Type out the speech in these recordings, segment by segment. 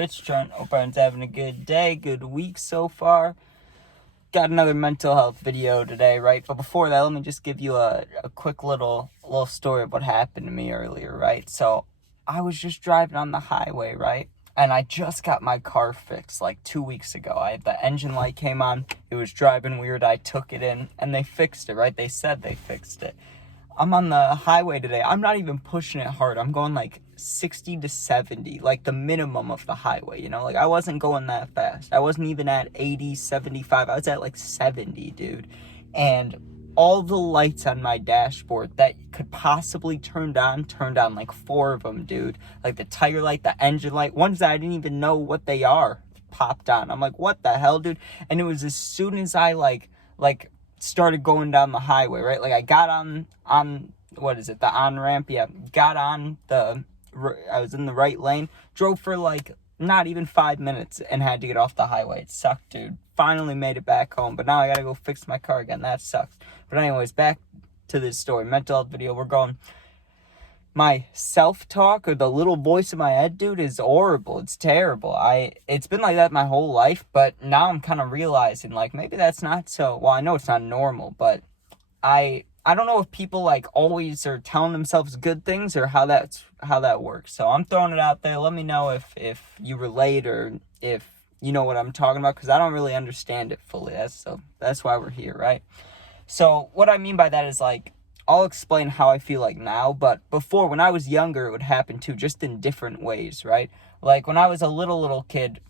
It's Trent. Hope everyone's having a good day, good week so far. Got another mental health video today, right? But before that, let me just give you a quick little story of what happened to me earlier, right? So I was just driving on the highway, right? And I just got my car fixed like 2 weeks ago. The engine light came on. It was driving weird. I took it in and they fixed it, right? They said they fixed it. I'm on the highway today. I'm not even pushing it hard. I'm going like 60 to 70, like the minimum of the highway, you know? Like I wasn't going that fast. I wasn't even at 80, 75. I was at like 70, dude. And all the lights on my dashboard that could possibly turned on like 4 of them, dude. Like the tire light, the engine light, ones that I didn't even know what they are, popped on. I'm like, what the hell, dude? And it was as soon as I like started going down the highway, right? Like I got on what is it, the on-ramp, got on I was in the right lane, drove for like not even 5 minutes and had to get off the highway. It sucked, dude. Finally made it back home, but now I gotta go fix my car again. That sucks. But anyways, back to this story, mental health video. We're going. My self-talk, or the little voice in my head, dude, is horrible. It's terrible. It's been like that my whole life, but now I'm kind of realizing, like, maybe that's not so, well, I know it's not normal, but I don't know if people, like, always are telling themselves good things or how that works. So I'm throwing it out there. Let me know if you relate or if you know what I'm talking about, because I don't really understand it fully. That's why we're here, right? So what I mean by that is, like, I'll explain how I feel like now, but before, when I was younger, it would happen too, just in different ways, right? Like, when I was a little kid,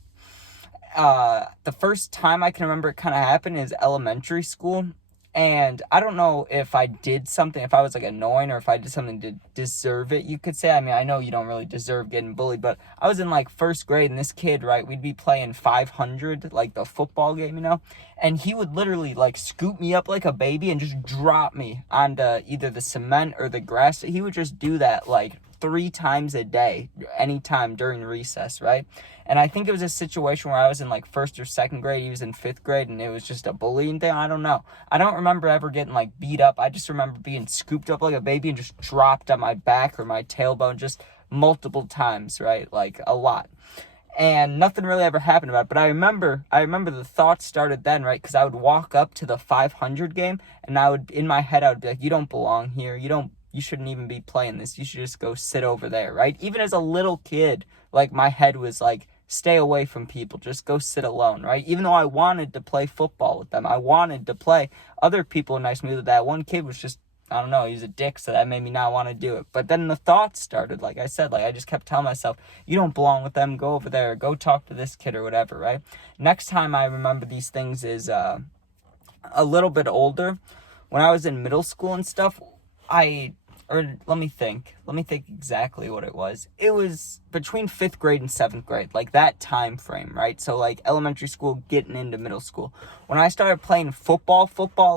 the first time I can remember it kind of happened is elementary school, and I don't know if I did something, if I was, like, annoying, or if I did something to deserve it, you could say. I mean, I know you don't really deserve getting bullied, but I was in, like, first grade, and this kid, right, we'd be playing 500, like, the football game, you know? And he would literally, like, scoop me up like a baby and just drop me onto either the cement or the grass. He would just do that, like, 3 times a day, anytime during recess, right? And I think it was a situation where I was in, like, 1st or 2nd grade, he was in 5th grade, and it was just a bullying thing. I don't know. I don't remember ever getting, like, beat up. I just remember being scooped up like a baby and just dropped on my back or my tailbone just multiple times, right? Like, a lot. And nothing really ever happened about it. But I remember the thoughts started then, right? Because I would walk up to the 500 game, and in my head, I would be like, you don't belong here. You shouldn't even be playing this. You should just go sit over there, right? Even as a little kid, like, my head was like, stay away from people. Just go sit alone, right? Even though I wanted to play football with them. I wanted to play. Other people nice to me, that one kid was just, I don't know, he was a dick, so that made me not want to do it. But then the thoughts started, like I said, like I just kept telling myself, you don't belong with them, go over there, go talk to this kid or whatever, right? Next time I remember these things is a little bit older. When I was in middle school and stuff, let me think exactly what it was. It was between 5th grade and 7th grade, like that time frame, right? So like elementary school getting into middle school. When I started playing football,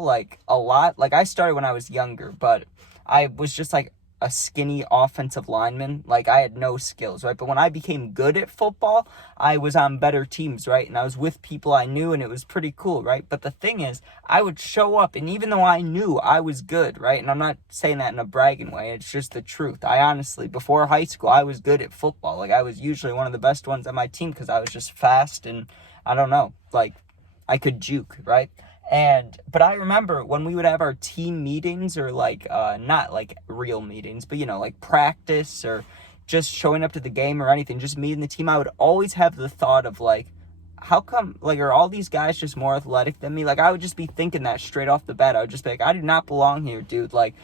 like a lot, like I started when I was younger, but I was just like a skinny offensive lineman. Like I had no skills, right? But when I became good at football, I was on better teams, right? And I was with people I knew, and it was pretty cool, right? But the thing is, I would show up, and even though I knew I was good, right? And I'm not saying that in a bragging way, it's just the truth. I honestly, before high school, I was good at football. Like I was usually one of the best ones on my team because I was just fast and I don't know, like I could juke, right? But I remember when we would have our team meetings, or like, not like real meetings, but you know, like practice or just showing up to the game or anything, just meeting the team, I would always have the thought of like, how come, like, are all these guys just more athletic than me? Like, I would just be thinking that straight off the bat. I would just be like, I do not belong here, dude. Like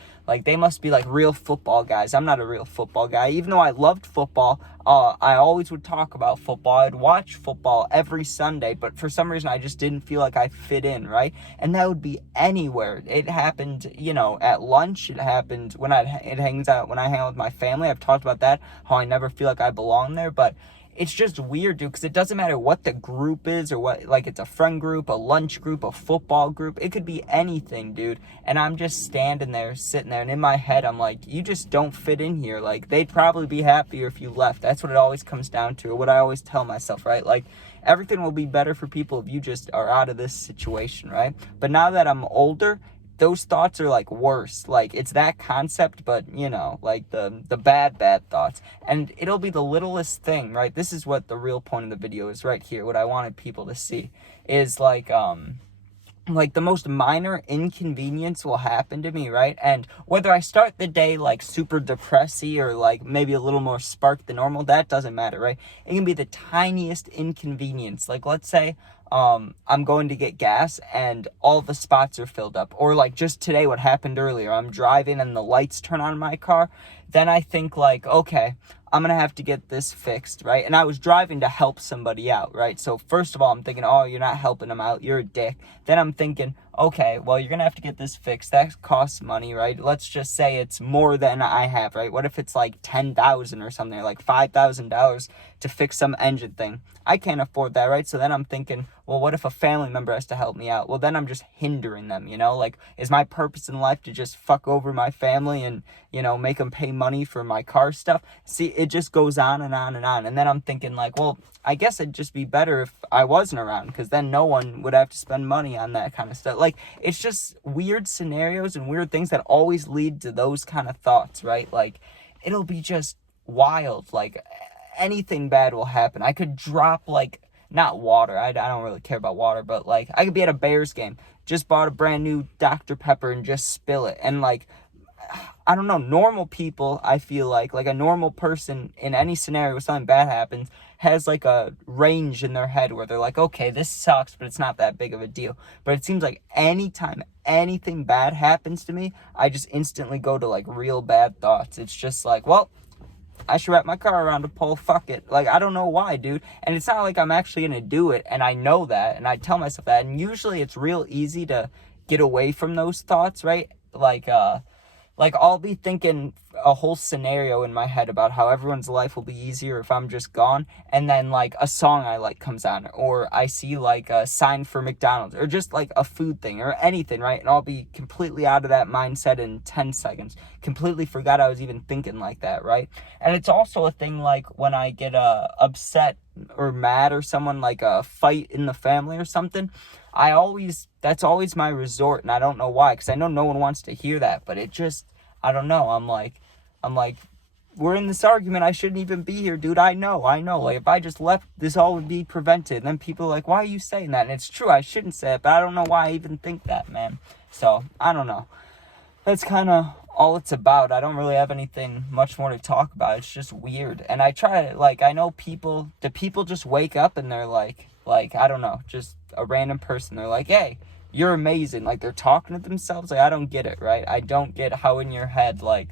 they must be like real football guys. I'm not a real football guy. Even though I loved football, I always would talk about football. I'd watch football every Sunday, but for some reason I just didn't feel like I fit in, right? And that would be anywhere. It happened, you know, at lunch. It happened when I hang out with my family. I've talked about that, how I never feel like I belong there, but it's just weird, dude, because it doesn't matter what the group is or what, like, it's a friend group, a lunch group, a football group. It could be anything, dude. And I'm just standing there, sitting there, and in my head, I'm like, you just don't fit in here. Like, they'd probably be happier if you left. That's what it always comes down to, or what I always tell myself, right? Like, everything will be better for people if you just are out of this situation, right? But now that I'm older, those thoughts are like worse. Like it's that concept, but you know, like the bad thoughts. And it'll be the littlest thing, right? This is what the real point of the video is right here. What I wanted people to see is like the most minor inconvenience will happen to me, right? And whether I start the day like super depressy or like maybe a little more sparked than normal, that doesn't matter, right? It can be the tiniest inconvenience. Like let's say I'm going to get gas and all the spots are filled up, or like just today what happened earlier, I'm driving and the lights turn on in my car. Then I think like, okay, I'm gonna have to get this fixed, right? And I was driving to help somebody out, right? So first of all, I'm thinking, oh, you're not helping them out, you're a dick. Then I'm thinking, okay, well, you're gonna have to get this fixed. That costs money, right? Let's just say it's more than I have, right? What if it's like 10,000 or something, like $5,000 to fix some engine thing? I can't afford that, right? So then I'm thinking, well, what if a family member has to help me out? Well, then I'm just hindering them, you know? Like, is my purpose in life to just fuck over my family and, you know, make them pay money for my car stuff? See, it just goes on and on and on. And then I'm thinking like, well, I guess it'd just be better if I wasn't around, because then no one would have to spend money on that kind of stuff. Like, it's just weird scenarios and weird things that always lead to those kind of thoughts, right? Like, it'll be just wild. Like, anything bad will happen. I could drop, like, not water. I don't really care about water, but, like, I could be at a Bears game, just bought a brand new Dr. Pepper and just spill it. And, like, I don't know, normal people, I feel like a normal person in any scenario where something bad happens has like a range in their head where they're like, okay, this sucks, but it's not that big of a deal. But it seems like anytime anything bad happens to me, I just instantly go to like real bad thoughts. It's just like, well, I should wrap my car around a pole, fuck it. Like, I don't know why, dude. And it's not like I'm actually gonna do it, and I know that, and I tell myself that, and usually it's real easy to get away from those thoughts, right? Like, I'll be thinking a whole scenario in my head about how everyone's life will be easier if I'm just gone, and then, like, a song I like comes on, or I see, like, a sign for McDonald's, or just, like, a food thing, or anything, right? And I'll be completely out of that mindset in 10 seconds. Completely forgot I was even thinking like that, right? And it's also a thing, like, when I get upset or mad or someone, like, a fight in the family or something, that's always my resort, and I don't know why, because I know no one wants to hear that, but it just, I don't know, I'm like, we're in this argument, I shouldn't even be here, dude, I know, like, if I just left, this all would be prevented, and then people are like, why are you saying that? And it's true, I shouldn't say it, but I don't know why I even think that, man. So, I don't know. That's kind of all it's about. I don't really have anything much more to talk about. It's just weird. And I try to, like, I know people just wake up and they're like, I don't know, just a random person. They're like, hey, you're amazing. Like, they're talking to themselves. Like, I don't get it, right? I don't get how in your head, like,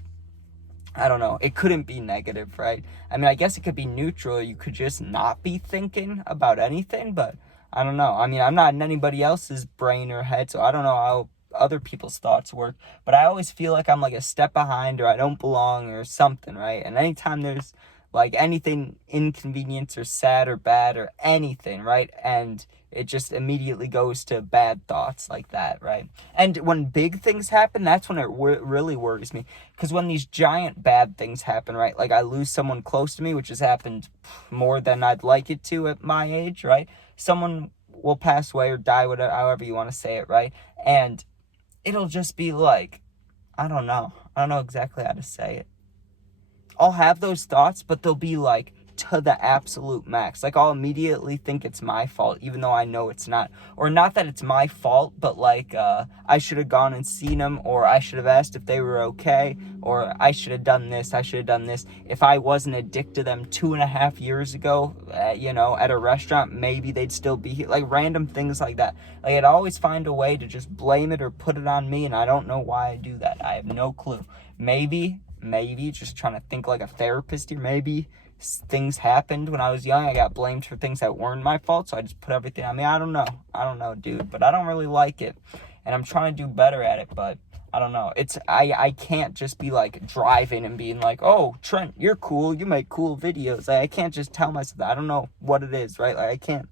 I don't know, it couldn't be negative, right? I mean, I guess it could be neutral. You could just not be thinking about anything, but I don't know. I mean, I'm not in anybody else's brain or head, so I don't know how other people's thoughts work, but I always feel like I'm like a step behind, or I don't belong, or something, right? And anytime there's like anything inconvenience or sad or bad or anything, right? And it just immediately goes to bad thoughts like that, right? And when big things happen, that's when it really worries me. Because when these giant bad things happen, right? Like I lose someone close to me, which has happened more than I'd like it to at my age, right? Someone will pass away or die, whatever, however you want to say it, right? And it'll just be like, I don't know exactly how to say it. I'll have those thoughts, but they'll be like to the absolute max. Like I'll immediately think it's my fault, even though I know it's not. Or not that it's my fault, but like I should have gone and seen them, or I should have asked if they were okay, or I should have done this, I should have done this. If I wasn't a dick to them 2.5 years ago, you know, at a restaurant, maybe they'd still be here. Like random things like that. Like I'd always find a way to just blame it or put it on me, and I don't know why I do that. I have no clue. Maybe just trying to think like a therapist here. Maybe things happened when I was young. I got blamed for things that weren't my fault, so I just put everything on me. I don't know, dude, but I don't really like it, and I'm trying to do better at it, but I don't know. I can't just be like driving and being like, oh, Trent, you're cool, you make cool videos. Like, I can't just tell myself that. I don't know what it is, right? Like I can't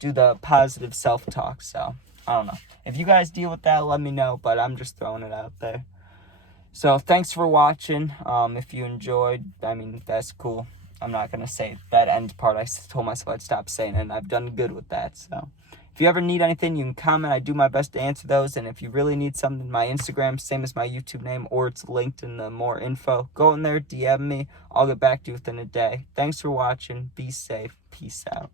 do the positive self-talk, so I don't know. If you guys deal with that, let me know, but I'm just throwing it out there. So thanks for watching. If you enjoyed, I mean, that's cool. I'm not going to say that end part. I told myself I'd stop saying it, and I've done good with that. So If you ever need anything, you can comment. I do my best to answer those. And if you really need something, my Instagram, same as my YouTube name, or it's linked in the more info. Go in there, DM me. I'll get back to you within a day. Thanks for watching. Be safe. Peace out.